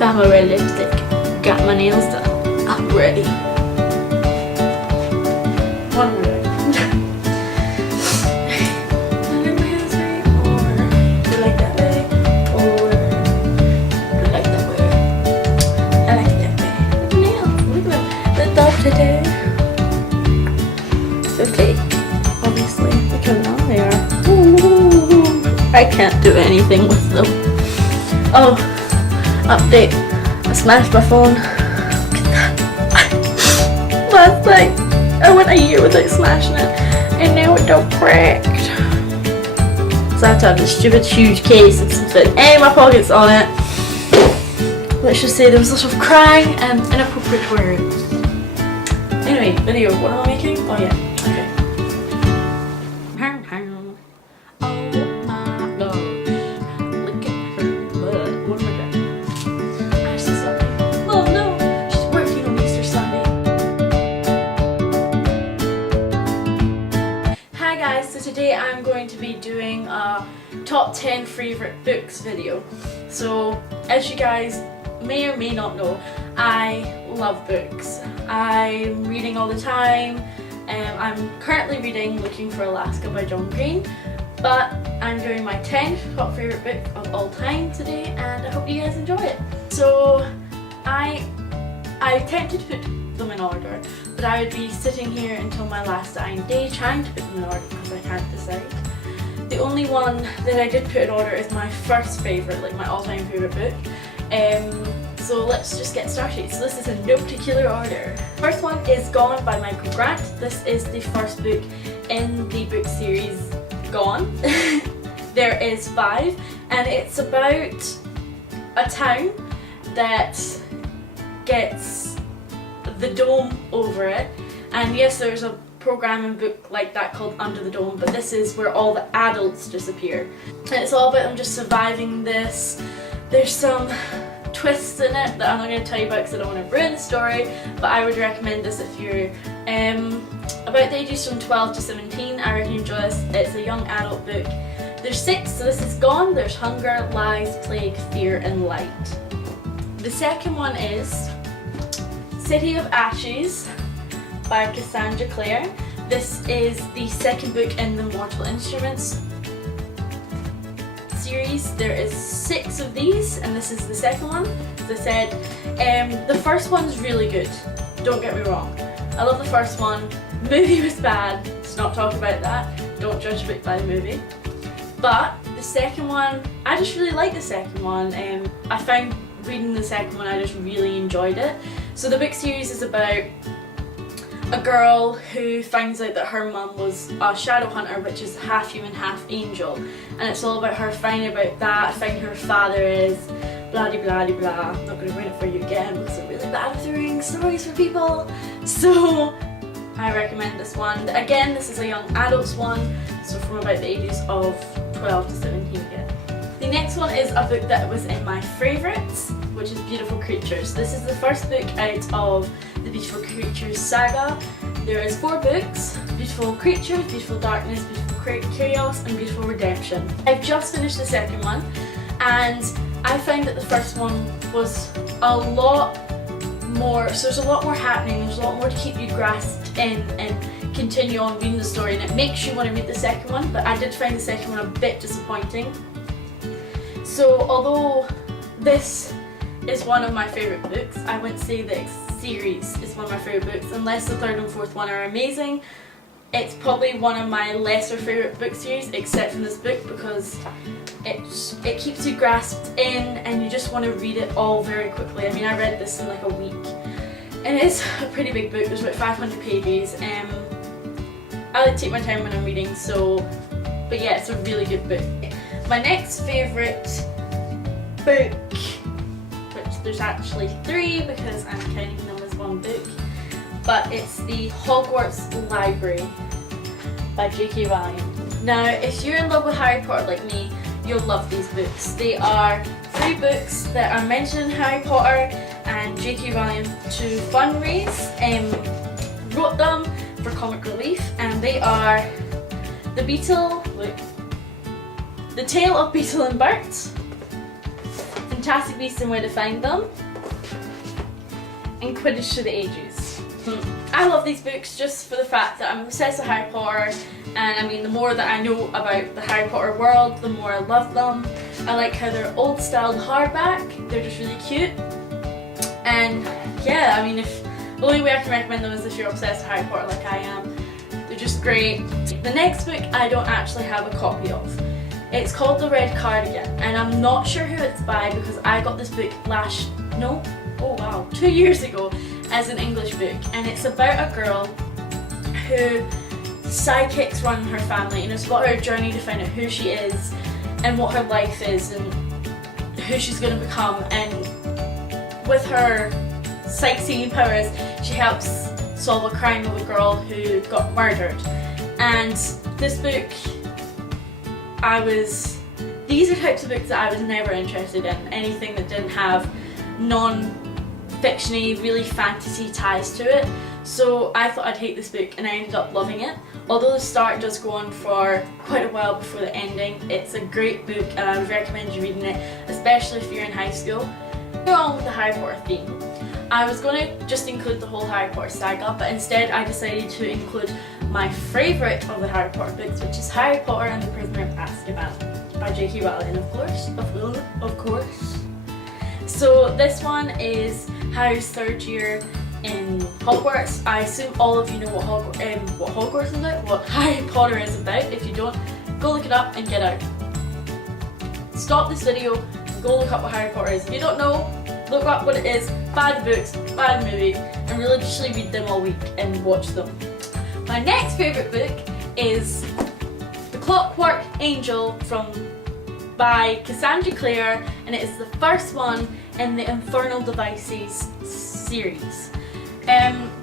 Found my red lipstick. Got my nails done. I'm ready. One more. Today. Okay, obviously, look how long they are. I can't do anything with them. Oh, update. I smashed my phone. Look at that. Last night, I went a year without smashing it, and now it's all cracked. So I have to have this stupid huge case and something in my pockets on it. Let's just say there was a lot of crying and inappropriate words. Anyway, video, what am I making? Oh yeah, okay. Oh my gosh. Look at her butt. What am I doing? Ashley Sunday. Oh no, she's working on Easter Sunday. Hi guys, so today I'm going to be doing a top 10 favourite books video. So, as you guys may or may not know, I love books. I'm reading all the time. I'm currently reading Looking for Alaska by John Green, but I'm doing my 10th top favourite book of all time today, and I hope you guys enjoy it. So I attempted to put them in order, but I would be sitting here until my last dying day trying to put them in order because I can't decide. The only one that I did put in order is my first favourite, like my all-time favourite book. So let's just get started. So this is in no particular order. First one is Gone by Michael Grant. This is the first book in the book series Gone. There is 5, and it's about a town that gets the dome over it. And yes, there's a programming book like that called Under the Dome, but this is where all the adults disappear. And it's all about them just surviving this. There's some twists in it that I'm not going to tell you about because I don't want to ruin the story, but I would recommend this if you're about the ages from 12 to 17. I reckon you enjoy this. It's a young adult book. There's 6, so this is Gone. There's Hunger, Lies, Plague, Fear and Light. The second one is City of Ashes by Cassandra Clare. This is the second book in the Mortal Instruments series. There is 6 of these, and this is the second one. As I said, the first one's really good, don't get me wrong. I love the first one. The movie was bad, let's not talk about that. Don't judge a book by the movie. But the second one, I just really like the second one. I found reading the second one, I just really enjoyed it. So the book series is about a girl who finds out that her mum was a shadow hunter, which is half human, half angel, and it's all about her finding about that, finding who her father is, blah de blah de blah. I'm not going to ruin it for you again because I'm really bad at ruining stories for people. So I recommend this one. Again, this is a young adults one, so from about the ages of 12 to 17 again. The next one is a book that was in my favourites, which is Beautiful Creatures. This is the first book out of the Beautiful Creatures saga. There is 4 books: Beautiful Creatures, Beautiful Darkness, Beautiful Chaos and Beautiful Redemption. I've just finished the second one, and I found that the first one was a lot more, so there's a lot more happening, there's a lot more to keep you grasped in and continue on reading the story, and it makes you want to read the second one, but I did find the second one a bit disappointing. So although this is one of my favourite books, I wouldn't say the series is one of my favourite books, unless the 3rd and 4th one are amazing. It's probably one of my lesser favourite book series, except for this book, because it keeps you grasped in and you just want to read it all very quickly. I mean, I read this in like a week, and it's a pretty big book. There's about 500 pages. I like to take my time when I'm reading, but yeah, it's a really good book. My next favourite book, which there's actually 3 because I'm counting them as one book, but it's the Hogwarts Library by J.K. Rowling. Now, if you're in love with Harry Potter like me, you'll love these books. They are 3 books that are mentioned in Harry Potter, and J.K. Rowling, to fundraise, wrote them for comic relief, and they are The Tale of Beetle and Bert, Fantastic Beasts and Where to Find Them, and Quidditch to the Ages. I love these books just for the fact that I'm obsessed with Harry Potter, and I mean the more that I know about the Harry Potter world, the more I love them. I like how they're old styled hardback, they're just really cute, and yeah, I mean if the only way I can recommend them is if you're obsessed with Harry Potter like I am. They're just great. The next book I don't actually have a copy of. It's called The Red Cardigan, and I'm not sure who it's by because I got this book 2 years ago as an English book, and it's about a girl who sidekicks run her family, and it's about her journey to find out who she is and what her life is and who she's going to become, and with her sightseeing powers she helps solve a crime of a girl who got murdered. And this book, these are types of books that I was never interested in, anything that didn't have non-fiction-y, really fantasy ties to it. So I thought I'd hate this book, and I ended up loving it. Although the start does go on for quite a while before the ending, it's a great book and I would recommend you reading it, especially if you're in high school. Go on with the Harry Potter theme. I was going to just include the whole Harry Potter saga, but instead I decided to include my favourite of the Harry Potter books, which is Harry Potter and the Prisoner of Azkaban by J.K. Rowling, of course. So this one is Harry's third year in Hogwarts. I assume all of you know what Hogwarts is about, what Harry Potter is about. If you don't, go look it up and get out. Stop this video and go look up what Harry Potter is. If you don't know, look up what it is, buy the books, buy the movie, and religiously read them all week and watch them. My next favourite book is The Clockwork Angel by Cassandra Clare, and it is the first one in the Infernal Devices series.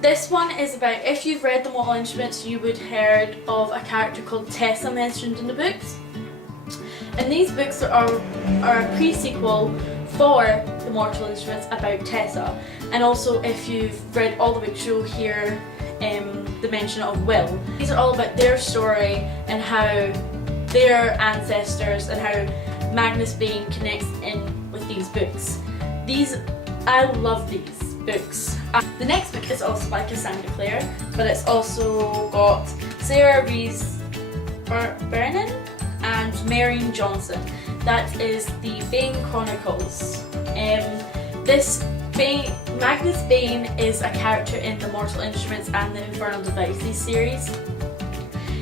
This one is about, if you've read The Mortal Instruments, you would have heard of a character called Tessa mentioned in the books. And these books are a pre-sequel for The Mortal Instruments about Tessa. And also if you've read all the books, you'll hear the mention of Will. These are all about their story and how their ancestors and how Magnus Bane connects in with these books. I love these books. The next book is also by Cassandra Clare, but it's also got Sarah Rees Brennan and Marion Johnson. That is the Bane Chronicles. Magnus Bane is a character in the Mortal Instruments and the Infernal Devices series.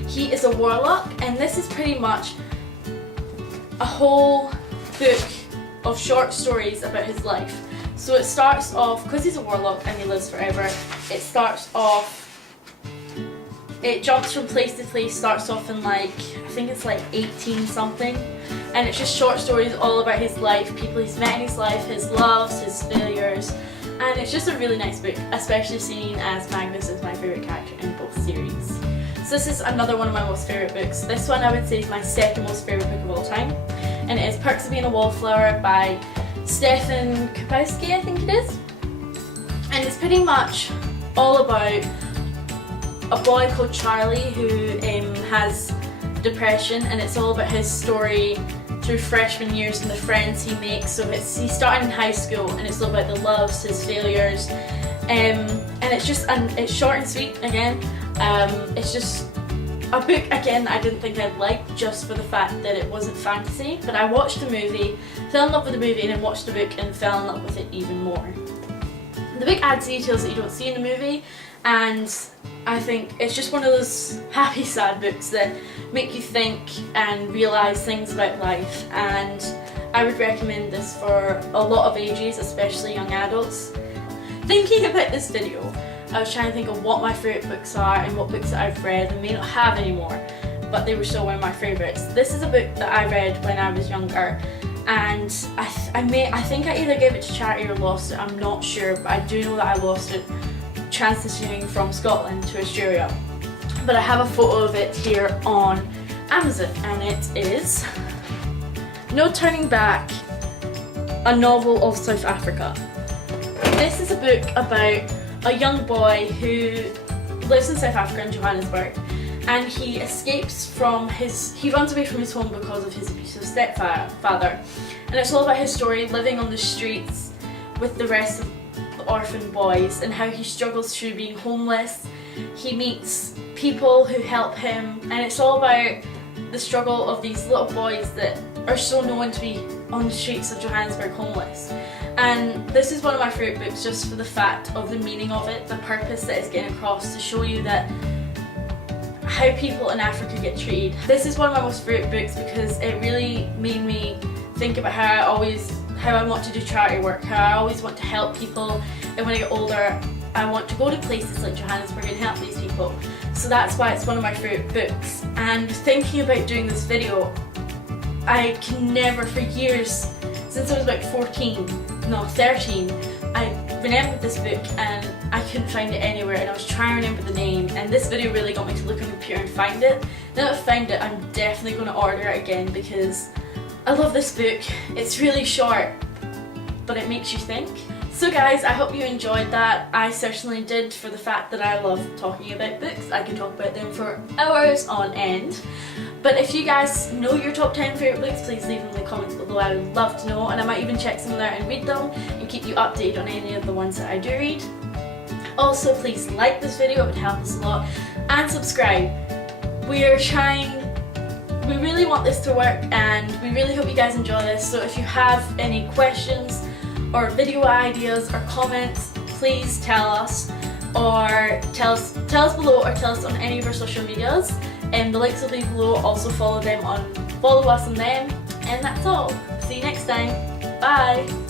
He is a warlock, and this is pretty much a whole book of short stories about his life. So it starts off, because he's a warlock and he lives forever, it jumps from place to place, starts off in I think it's 18 something, and it's just short stories all about his life, people he's met in his life, his loves, his failures, and it's just a really nice book, especially seeing as Magnus is my favourite character in both series. So this is another one of my most favourite books. This one I would say is my second most favourite book of all time, and it is Perks of Being a Wallflower by Stefan Kapowski, I think it is. And it's pretty much all about a boy called Charlie who has depression, and it's all about his story through freshman years and the friends he makes. So he's starting in high school, and it's all about the loves, his failures, and it's short and sweet again. It's just a book again that I didn't think I'd like just for the fact that it wasn't fantasy, but I watched the movie, fell in love with the movie, and then watched the book and fell in love with it even more. The book adds details that you don't see in the movie, and I think it's just one of those happy sad books that make you think and realise things about life, and I would recommend this for a lot of ages, especially young adults. Thinking about this video, I was trying to think of what my favourite books are and what books that I've read and may not have anymore, but they were still one of my favourites. This is a book that I read when I was younger, and I think I either gave it to charity or lost it, I'm not sure, but I do know that I lost it transitioning from Scotland to Australia. But I have a photo of it here on Amazon, and it is No Turning Back, a novel of South Africa. This is a book about a young boy who lives in South Africa in Johannesburg, and he escapes from he runs away from his home because of his abusive stepfather. And it's all about his story living on the streets with the rest of the orphan boys and how he struggles through being homeless. He meets people who help him, and it's all about the struggle of these little boys that are so known to be on the streets of Johannesburg homeless. And this is one of my favourite books just for the fact of the meaning of it, the purpose that it's getting across, to show you that how people in Africa get treated. This is one of my most favourite books because it really made me think about how I want to do charity work, how I always want to help people, and when I get older I want to go to places like Johannesburg and help these people. So that's why it's one of my favourite books. And thinking about doing this video, I can never, for years, since I was about 13, I remembered this book and I couldn't find it anywhere, and I was trying to remember the name, and this video really got me to look on the computer and find it. Now that I've found it, I'm definitely going to order it again because I love this book. It's really short, but it makes you think. So guys, I hope you enjoyed that. I certainly did, for the fact that I love talking about books. I can talk about them for hours on end. But if you guys know your top 10 favourite books, please leave them in the comments below. I would love to know, and I might even check some there and read them and keep you updated on any of the ones that I do read. Also, please like this video, it would help us a lot, and subscribe. We really want this to work, and we really hope you guys enjoy this. So if you have any questions or video ideas or comments, please tell us, or tell us below, or tell us on any of our social medias. And the links will be below. Also follow us on them, and that's all. See you next time. Bye.